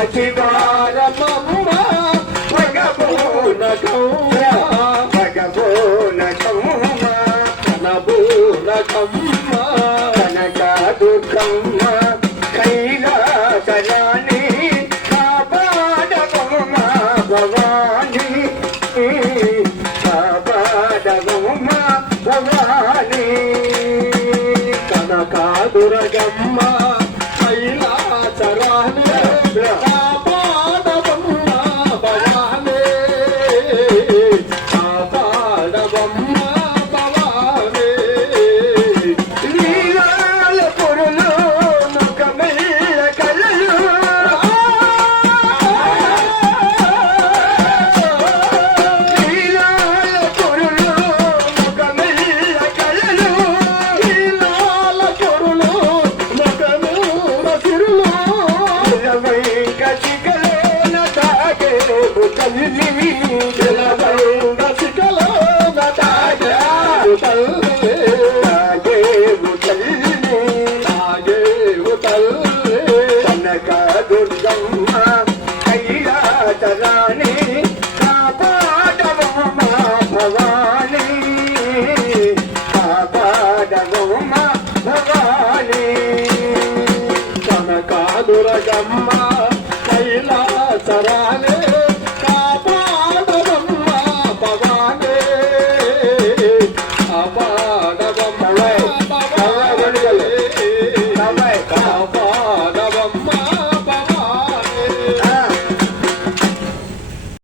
అచివారమమ్మ భగభూనకమ్మ భగభూనకమ్మ కనభూనకమ్మ కనక దుర్గమ్మ కైలాసరాణి కాపాడవమ్మ భవాని కాపాడవమ్మ భవాని కనక దుర్గమ్మ కైలాసరాణి కాపాడవమ్మ భవాని కాపాడవమ్మ భవాని లీలాల పురులు ముఖమెల్ల కలలు లీలాల పురులు ముఖమెల్ల కలలు లీలాల పురులు ముఖమెల్ల సిరులు వెంకటికలోన తాగే బుద్ధి